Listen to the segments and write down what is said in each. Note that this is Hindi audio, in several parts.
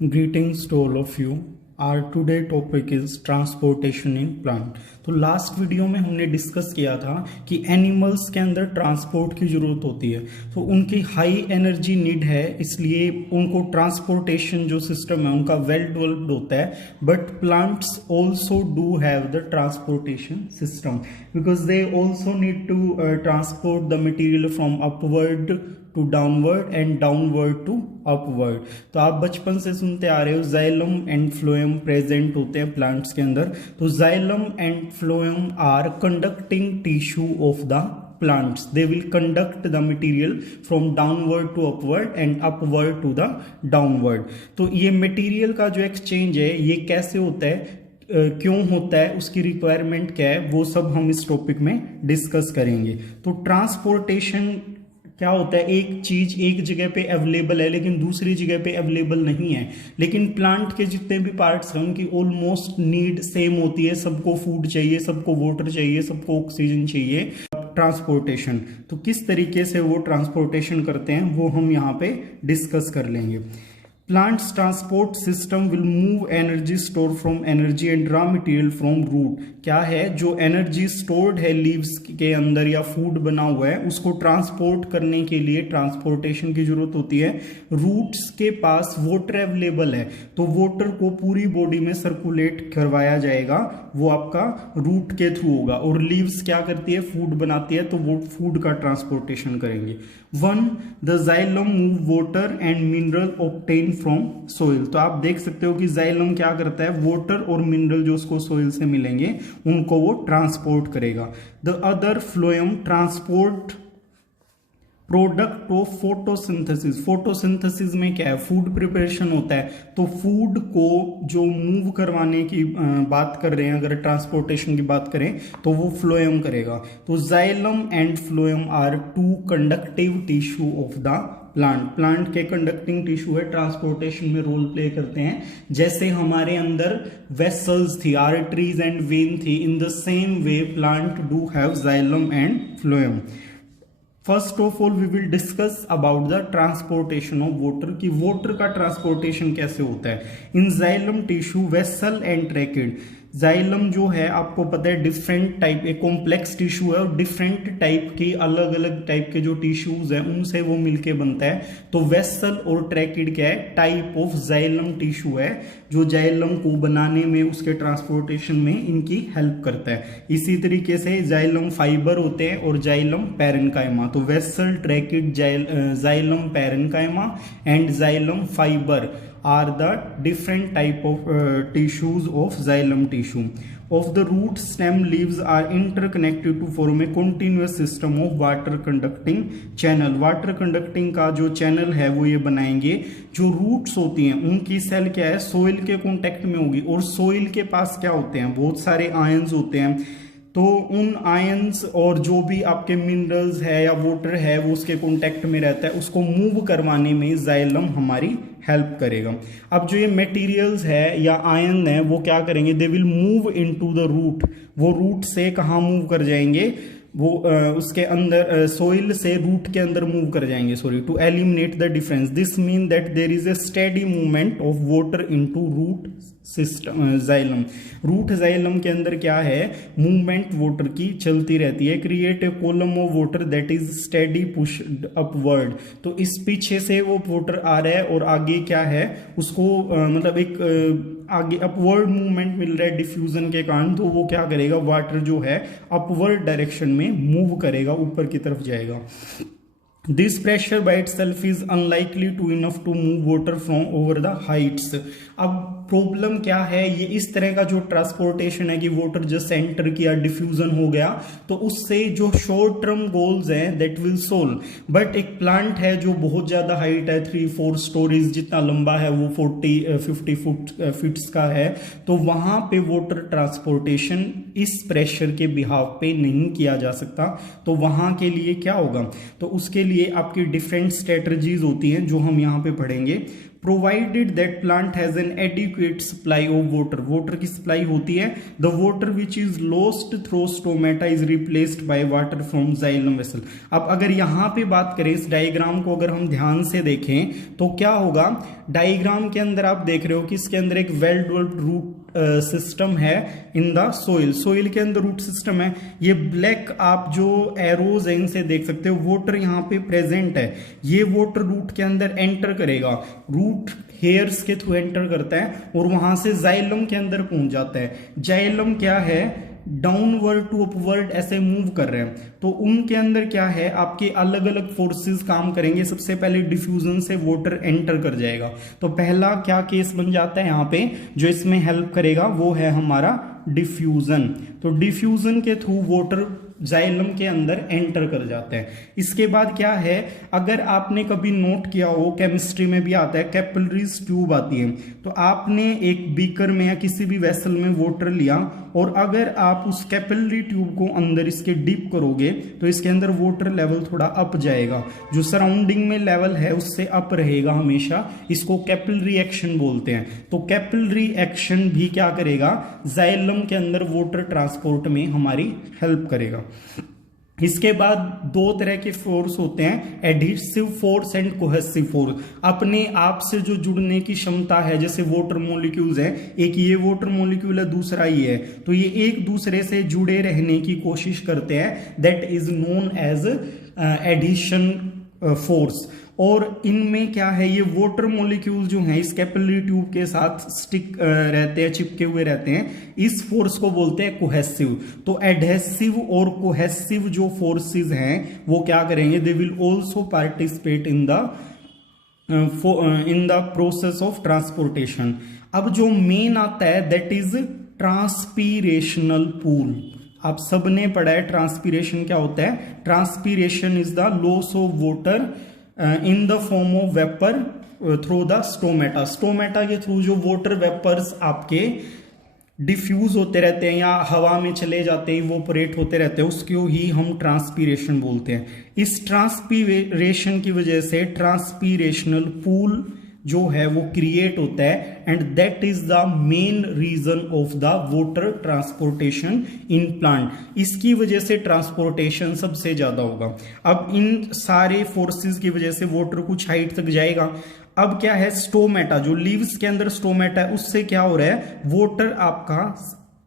Greetings to all of you. Our today topic is transportation in plant. तो लास्ट वीडियो में हमने डिस्कस किया था कि एनिमल्स के अंदर ट्रांसपोर्ट की ज़रूरत होती है, तो उनकी हाई एनर्जी नीड है, इसलिए उनको ट्रांसपोर्टेशन जो सिस्टम है उनका वेल डेवलप्ड होता है. But plants also do have the transportation system because they also need to transport the material from upward to downward and downward to upward. तो आप बचपन से सुनते आ रहे हो जाइलम एंड फ्लोएम प्रेजेंट होते हैं प्लांट्स के अंदर. तो xylem and phloem are conducting tissue of the plants. They will conduct the material from downward to upward and upward to the downward. तो ये मटेरियल का जो एक्सचेंज है ये कैसे होता है, क्यों होता है, उसकी रिक्वायरमेंट क्या है, वो सब हम इस टॉपिक में डिस्कस करेंगे. तो ट्रांसपोर्टेशन क्या होता है, एक चीज एक जगह पे अवेलेबल है लेकिन दूसरी जगह पे अवेलेबल नहीं है, लेकिन प्लांट के जितने भी पार्ट्स हैं उनकी ऑलमोस्ट नीड सेम होती है. सबको फूड चाहिए, सबको वाटर चाहिए, सबको ऑक्सीजन चाहिए. ट्रांसपोर्टेशन, तो किस तरीके से वो ट्रांसपोर्टेशन करते हैं वो हम यहाँ पे डिस्कस कर लेंगे. Plants transport system will move energy stored from energy and raw material from root. क्या है, जो एनर्जी स्टोर्ड है लीव्स के अंदर या फूड बना हुआ है उसको ट्रांसपोर्ट करने के लिए ट्रांसपोर्टेशन की जरूरत होती है. रूट्स के पास वाटर अवेलेबल है तो वाटर को पूरी बॉडी में सर्कुलेट करवाया जाएगा, वो आपका रूट के थ्रू होगा. और लीव्स क्या करती है, फूड बनाती है, तो वो फूड का ट्रांसपोर्टेशन करेंगे. One, the xylem move water and mineral obtain from soil. तो आप देख सकते हो कि जाइलम क्या करता है, वाटर और मिनरल जो उसको सोइल से मिलेंगे उनको वो ट्रांसपोर्ट करेगा. The other phloem transport product of photosynthesis. Photosynthesis में क्या है, फूड प्रिपरेशन होता है, तो फूड को जो मूव करवाने की बात कर रहे हैं, अगर ट्रांसपोर्टेशन की बात करें तो वो फ्लोएम करेगा. तो xylem and phloem are two conductive tissue of the plant. Plant के कंडक्टिंग टिश्यू है, ट्रांसपोर्टेशन में रोल प्ले करते हैं. जैसे हमारे अंदर वेसल्स थी, आर्टरीज एंड वेन थी, in the same way plant do have xylem and phloem. First of all we will discuss about the transportation of water, कि वाटर का ट्रांसपोर्टेशन कैसे होता है. In xylem tissue vessel and tracheid. Xylem जो है आपको पता है डिफरेंट टाइप, एक कॉम्प्लेक्स टिश्यू है और डिफरेंट टाइप के अलग अलग टाइप के जो टिश्यूज हैं उनसे वो मिलके बनता है. तो वेसल और ट्रैकिड क्या है, टाइप ऑफ जाइलम टिश्यू है जो जाइलम को बनाने में, उसके ट्रांसपोर्टेशन में इनकी हेल्प करता है. इसी तरीके से जाइलम फाइबर होते हैं और जाइलम पैरेन्काइमा. तो vessel, tracheid, xylem parenchyma and xylem fibre are the different type of tissues of xylem tissue. Of the root stem leaves are interconnected to form a continuous system of water conducting channel. water conducting का जो चैनल है वो ये बनाएंगे. जो रूट्स होती हैं उनकी सेल क्या है, सोइल के कॉन्टेक्ट में होगी, और सोइल के पास क्या होते हैं, बहुत सारे आयंस होते हैं. तो उन आयंस और जो भी आपके मिनरल्स है या वाटर है वो उसके कांटेक्ट में रहता है, उसको मूव करवाने में जाइलम हमारी हेल्प करेगा. अब जो ये मटेरियल्स है या आयन है वो क्या करेंगे, they will move into the root. वो रूट से कहाँ मूव कर जाएंगे, वो उसके अंदर सोइल से रूट के अंदर मूव कर जाएंगे. Sorry, to eliminate the difference this mean that there is a steady movement of water into root system xylem. Root xylem के अंदर क्या है, मूवमेंट वाटर की चलती रहती है. Create a column of water that is steady pushed upward. तो इस पीछे से वो वाटर आ रहा है और आगे क्या है उसको मतलब एक आगे अपवर्ड मूवमेंट मिल रहा है डिफ्यूजन के कारण. तो वो क्या करेगा, वाटर जो है अपवर्ड डायरेक्शन में मूव करेगा, ऊपर की तरफ जाएगा. This pressure by itself is unlikely to enough to move water from over the heights. अब प्रॉब्लम क्या है, ये इस तरह का जो ट्रांसपोर्टेशन है कि वाटर जस्ट एंटर किया, डिफ्यूजन हो गया, तो उससे जो शॉर्ट टर्म गोल्स हैं दैट विल सोल्व. बट एक प्लांट है जो बहुत ज्यादा हाइट है, 3-4 स्टोरीज जितना लंबा है, वो 40-50 फीट्स का है, तो वहां पे वाटर ट्रांसपोर्टेशन इस प्रेशर के बिहाव पे नहीं किया जा सकता. तो वहां के लिए क्या होगा, तो उसके लिए लिए आपकी डिफरेंट स्ट्रेटजीज होती हैं जो हम यहाँ पे पढ़ेंगे। Provided that plant has an adequate supply of water, water की सप्लाई होती है, the water which is lost through stomata is replaced by water from xylem vessel. अब अगर यहाँ पे बात करें इस डायग्राम को अगर हम ध्यान से देखें तो क्या होगा, डायग्राम के अंदर आप देख रहे हो कि इसके अंदर एक वेल डेवलप्ड रूट सिस्टम है इन द सोइल, सोइल के अंदर रूट सिस्टम है। ये ब्लैक आप जो एरोज है इनसे देख सकते हो, वाटर यहाँ पे प्रेजेंट है, ये वाटर रूट के अंदर एंटर करेगा, रूट हेयर्स के थ्रू एंटर करता है और वहां से जाइलम के अंदर पहुंच जाता है। जाइलम क्या है, डाउनवर्ड टू अपवर्ड ऐसे मूव कर रहे हैं, तो उनके अंदर क्या है, आपके अलग अलग फोर्सेस काम करेंगे। सबसे पहले डिफ्यूजन से वाटर एंटर कर जाएगा, तो पहला क्या केस बन जाता है यहाँ पे जो इसमें हेल्प करेगा वो है हमारा डिफ्यूजन। तो डिफ्यूजन के थ्रू वाटर जाइलम के अंदर एंटर कर जाते हैं। इसके बाद क्या है, अगर आपने कभी नोट किया हो, केमिस्ट्री में भी आता है, कैपिलरीज ट्यूब आती है, तो आपने एक बीकर में या किसी भी वेसल में वाटर लिया और अगर आप उस कैपिलरी ट्यूब को अंदर इसके डीप करोगे तो इसके अंदर वाटर लेवल थोड़ा अप जाएगा, जो सराउंडिंग में लेवल है उससे अप रहेगा हमेशा, इसको कैपिलरी एक्शन बोलते हैं। तो कैपिलरी एक्शन भी क्या करेगा, जाइलम के अंदर वाटर ट्रांसपोर्ट में हमारी हेल्प करेगा। इसके बाद दो तरह के फोर्स होते हैं, adhesive force and cohesive force. अपने आप से जो जुड़ने की क्षमता है, जैसे वाटर मॉलिक्यूल्स है, एक ये वाटर मॉलिक्यूल है, दूसरा ये है, तो ये एक दूसरे से जुड़े रहने की कोशिश करते हैं, that is known as addition force. और इनमें क्या है, ये वाटर मॉलिक्यूल जो हैं इस कैपिलरी ट्यूब के साथ स्टिक रहते हैं, चिपके हुए रहते हैं, इस फोर्स को बोलते हैं कोहेसिव। तो एडहेसिव और कोहेसिव जो फोर्सेस हैं वो क्या करेंगे, they will also participate in the process of transportation. अब जो मेन आता है दैट इज ट्रांसपीरेशनल पूल। आप सबने पढ़ा है ट्रांसपीरेशन क्या होता है, transpiration is the loss of water in the form of vapour through the stomata. Stomata के थ्रू जो वाटर वेपर्स आपके डिफ्यूज होते रहते हैं या हवा में चले जाते हैं, इवोपरेट होते रहते हैं, उसको ही हम ट्रांसपीरेशन बोलते हैं। इस ट्रांसपीरेशन की वजह से ट्रांसपीरेशनल पूल जो है वो क्रिएट होता है and that is the main reason of the water transportation in plant. इसकी वजह से ट्रांसपोर्टेशन सबसे ज्यादा होगा। अब इन सारे फोर्सेस की वजह से वाटर कुछ हाइट तक जाएगा। अब क्या है, स्टोमेटा, जो लीव्स के अंदर स्टोमेटा है, उससे क्या हो रहा है, वाटर आपका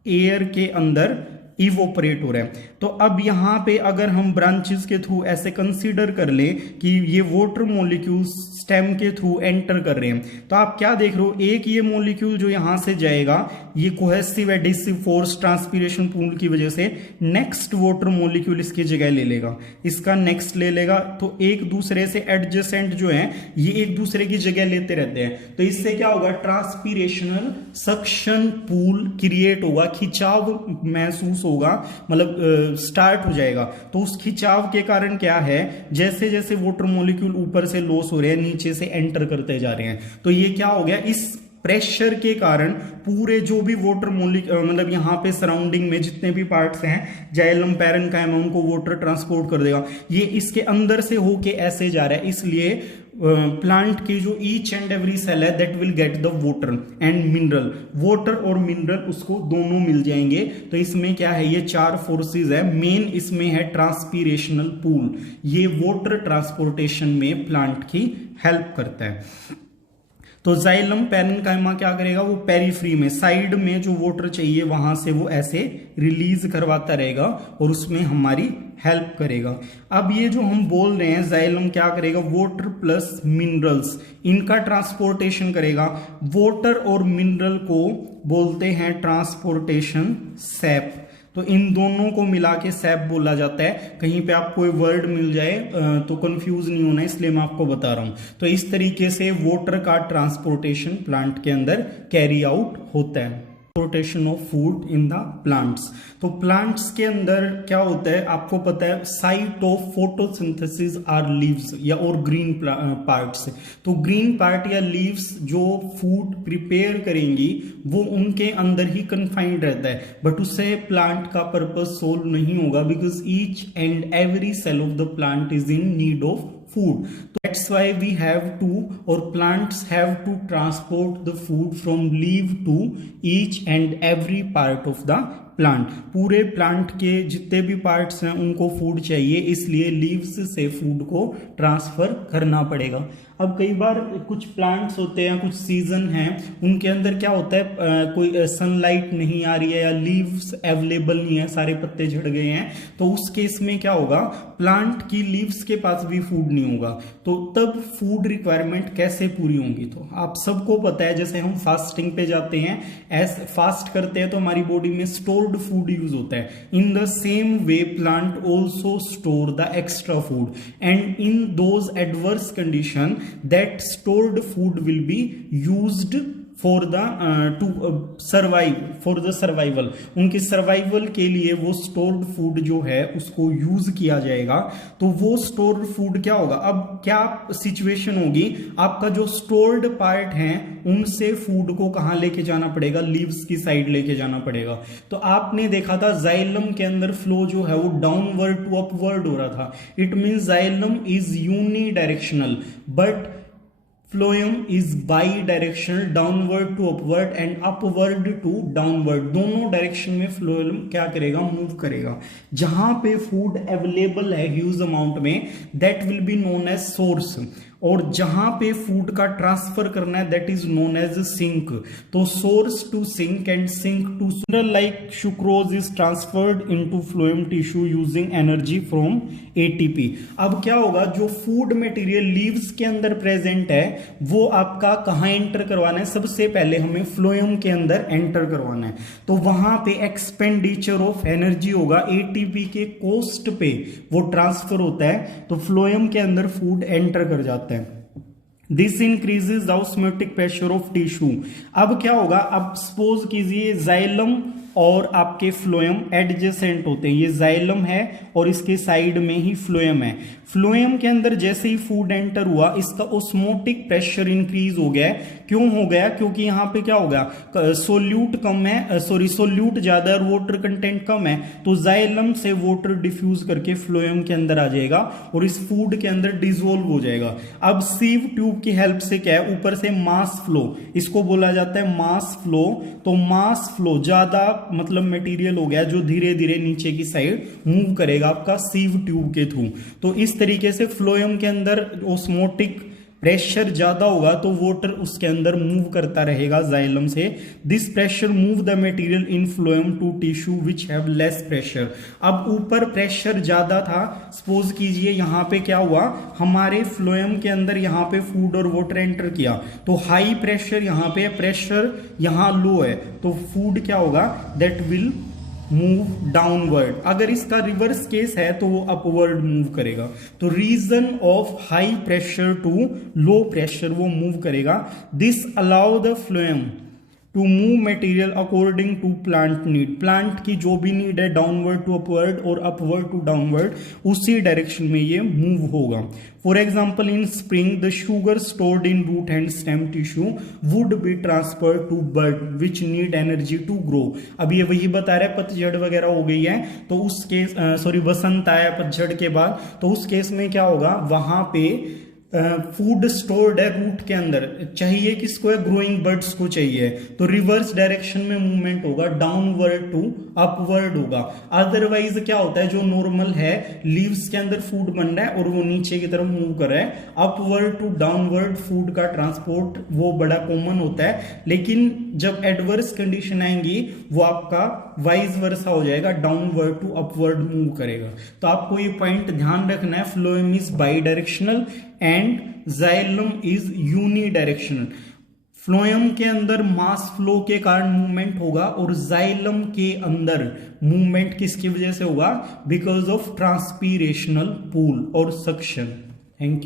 एयर के अंदर इवोपरेट हो रहा है। तो अब यहां पे अगर हम ब्रांचेस के थ्रू ऐसे कंसीडर कर लें कि ये वाटर मॉलिक्यूल्स स्टेम के थ्रू एंटर कर रहे हैं, तो आप क्या देख रहे हो, एक ये मॉलिक्यूल जो यहां से जाएगा, ये cohesive adhesive force transpiration pool की वजह से नेक्स्ट वाटर मॉलिक्यूल इसकी जगह ले लेगा, इसका नेक्स्ट ले लेगा, तो एक दूसरे से एडजेसेंट जो है ये एक दूसरे की जगह लेते रहते हैं। तो इससे क्या होगा, ट्रांसपीरेशनल सक्शन पूल क्रिएट होगा, खिंचाव महसूस होगा, मतलब स्टार्ट हो जाएगा। तो उस खिंचाव के कारण क्या है, जैसे जैसे वाटर मॉलिक्यूल ऊपर से लॉस हो रहे हैं, नीचे से एंटर करते जा रहे हैं, तो ये क्या हो गया, इस प्रेशर के कारण पूरे जो भी वाटर मतलब यहाँ पे सराउंडिंग में जितने भी पार्ट्स हैं, जाइलम पैरेन्काइमा, उनको वाटर ट्रांसपोर्ट कर देगा। ये इसके अंदर से होके ऐसे जा रहा है, इसलिए प्लांट की जो ईच एंड एवरी सेल है that will get the water and mineral, water और मिनरल उसको दोनों मिल जाएंगे। तो इसमें क्या है, ये चार फोर्सेस है, मेन इसमें है ट्रांसपीरेशनल पूल, ये वाटर ट्रांसपोर्टेशन में प्लांट की हेल्प करता है। तो जाइलम पैरेन्काइमा क्या करेगा, वो पेरीफ्री में, साइड में जो वाटर चाहिए वहां से वो ऐसे रिलीज करवाता रहेगा और उसमें हमारी हेल्प करेगा। अब ये जो हम बोल रहे हैं जाइलम क्या करेगा, वाटर प्लस मिनरल्स, इनका ट्रांसपोर्टेशन करेगा। वाटर और मिनरल को बोलते हैं ट्रांसपोर्टेशन सैप, तो इन दोनों को मिला के सैप बोला जाता है। कहीं पे आपको कोई वर्ड मिल जाए तो कंफ्यूज नहीं होना, इसलिए मैं आपको बता रहा हूं। तो इस तरीके से वाटर का ट्रांसपोर्टेशन प्लांट के अंदर कैरी आउट होता है। Transportation of food in the plants, तो प्लांट्स के अंदर क्या होता है आपको पता है, site of photosynthesis are leaves या और ग्रीन पार्ट्स। तो ग्रीन पार्ट या लीव्स जो फूड प्रिपेयर करेंगी वो उनके अंदर ही कन्फाइंड रहता है, बट उससे प्लांट का पर्पस सोल्व नहीं होगा, because each and every cell of the plant is in need of food. So that's why we have to, or plants have to transport the food from leaf to each and every part of the plant. पूरे प्लांट के जितने भी पार्ट्स हैं उनको फूड चाहिए, इसलिए लीव्स से फूड को ट्रांसफर करना पड़ेगा. अब कई बार कुछ प्लांट्स होते हैं, कुछ सीजन हैं, उनके अंदर क्या होता है, कोई सनलाइट नहीं आ रही है या लीव्स अवेलेबल नहीं है, सारे पत्ते झड़ गए हैं, तो उस केस में क्या होगा, प्लांट की लीव्स के पास भी फूड नहीं होगा. तो तब फूड रिक्वायरमेंट कैसे पूरी होंगी. तो आप सबको पता है, जैसे हम फास्टिंग पे जाते हैं, फास्ट करते हैं तो हमारी बॉडी में स्टोर्ड फूड यूज होता है. इन the same way plant also store the extra food, and in those adverse condition that stored food will be used for the to survive, for the survival. उनके सर्वाइवल के लिए वो स्टोर्ड फूड जो है उसको यूज किया जाएगा. तो वो स्टोर्ड फूड क्या होगा, अब क्या सिचुएशन होगी, आपका जो स्टोर्ड पार्ट है उनसे फूड को कहां लेके जाना पड़ेगा, लीव्स की साइड लेके जाना पड़ेगा. तो आपने देखा था जाइलम के अंदर फ्लो जो है वो डाउनवर्ड टू अपवर्ड हो रहा था. It mean xylem is unidirectional, but phloem is bidirectional, downward to upward and upward to downward. दोनों डायरेक्शन में फ्लोएम क्या करेगा, मूव करेगा. जहां पे फूड अवेलेबल है ह्यूज अमाउंट में, that will be known as source, और जहां पे फूड का ट्रांसफर करना है that is known as sink. तो source to sink and sink to source. Like sucrose is transferred into phloem tissue using energy from ATP. अब क्या होगा, जो फूड मटेरियल लीव्स के अंदर प्रेजेंट है वो आपका कहां एंटर करवाना है, सबसे पहले हमें फ्लोएम के अंदर एंटर करवाना है. तो वहां पे एक्सपेंडिचर ऑफ एनर्जी होगा, एटीपी के कॉस्ट पे वो ट्रांसफर होता है. तो फ्लोएम के अंदर फूड एंटर कर जाता है. This increases the osmotic pressure of tissue. अब क्या होगा, अब सपोज कीजिए जाइलम और आपके फ्लोएम एडजेसेंट होते हैं. ये जाइलम है और इसके साइड में ही फ्लोएम है. फ्लोएम के अंदर जैसे ही फूड एंटर हुआ, इसका ऑस्मोटिक प्रेशर इंक्रीज हो गया. क्यों हो गया, क्योंकि यहां पे क्या होगा, सोल्यूट कम है, सोल्यूट ज्यादा और वाटर कंटेंट कम है. तो जाइलम से वाटर डिफ्यूज करके फ्लोएम के अंदर आ जाएगा और इस फूड के अंदर डिसोल्व हो जाएगा. अब सीव ट्यूब की हेल्प से क्या है, ऊपर से मास फ्लो, इसको बोला जाता है मास फ्लो. तो मास फ्लो, ज्यादा मतलब मटेरियल हो गया जो धीरे धीरे नीचे की साइड मूव करेगा आपका सीव ट्यूब के थ्रू. तो इस तरीके से फ्लोएम के अंदर ऑस्मोटिक प्रेशर ज्यादा होगा तो वाटर उसके अंदर मूव करता रहेगा जाइलम से. This pressure move the material in phloem to tissue which have less pressure. अब ऊपर प्रेशर ज्यादा था, सपोज कीजिए यहां पे क्या हुआ, हमारे फ्लोएम के अंदर यहां पे फूड और वाटर एंटर किया, तो हाई प्रेशर यहां पे, प्रेशर यहां लो है, तो फूड क्या होगा, दैट विल मूव डाउनवर्ड. अगर इसका रिवर्स केस है तो वो अपवर्ड मूव करेगा. तो reason of high pressure to low pressure वो मूव करेगा. This allow the phloem to move material according to plant need. Plant की जो भी नीड है, डाउनवर्ड टू अपवर्ड और अपवर्ड टू डाउनवर्ड, उसी डायरेक्शन में ये मूव होगा. For example in spring the sugar stored in root and stem tissue would be transfer to bird which need energy to grow. अब ये वही बता रहा है, पतझड़ वगैरह हो गई है तो उस केस, बसंत आया पतझड़ के बाद, तो उस केस में क्या होगा, वहां पे फूड स्टोर्ड है रूट के अंदर, चाहिए किसको है, ग्रोइंग बर्ड्स को चाहिए, तो रिवर्स डायरेक्शन में मूवमेंट होगा, डाउनवर्ड टू अपवर्ड होगा. अदरवाइज क्या होता है, जो नॉर्मल है लीव्स के अंदर फूड बन रहा है और वो नीचे की तरफ मूव कर रहा है, अपवर्ड टू डाउनवर्ड फूड का ट्रांसपोर्ट वो बड़ा कॉमन होता है. लेकिन जब एडवर्स कंडीशन आएंगी वो आपका वाइज वर्सा हो जाएगा, डाउनवर्ड टू अपवर्ड मूव करेगा. तो आपको ये पॉइंट ध्यान रखना है, phloem is bidirectional and xylem is unidirectional. Phloem के अंदर मास फ्लो के कारण मूवमेंट होगा और जाइलम के अंदर मूवमेंट किसकी वजह से होगा, बिकॉज ऑफ ट्रांसपीरेशनल पूल और सक्शन. Thank you.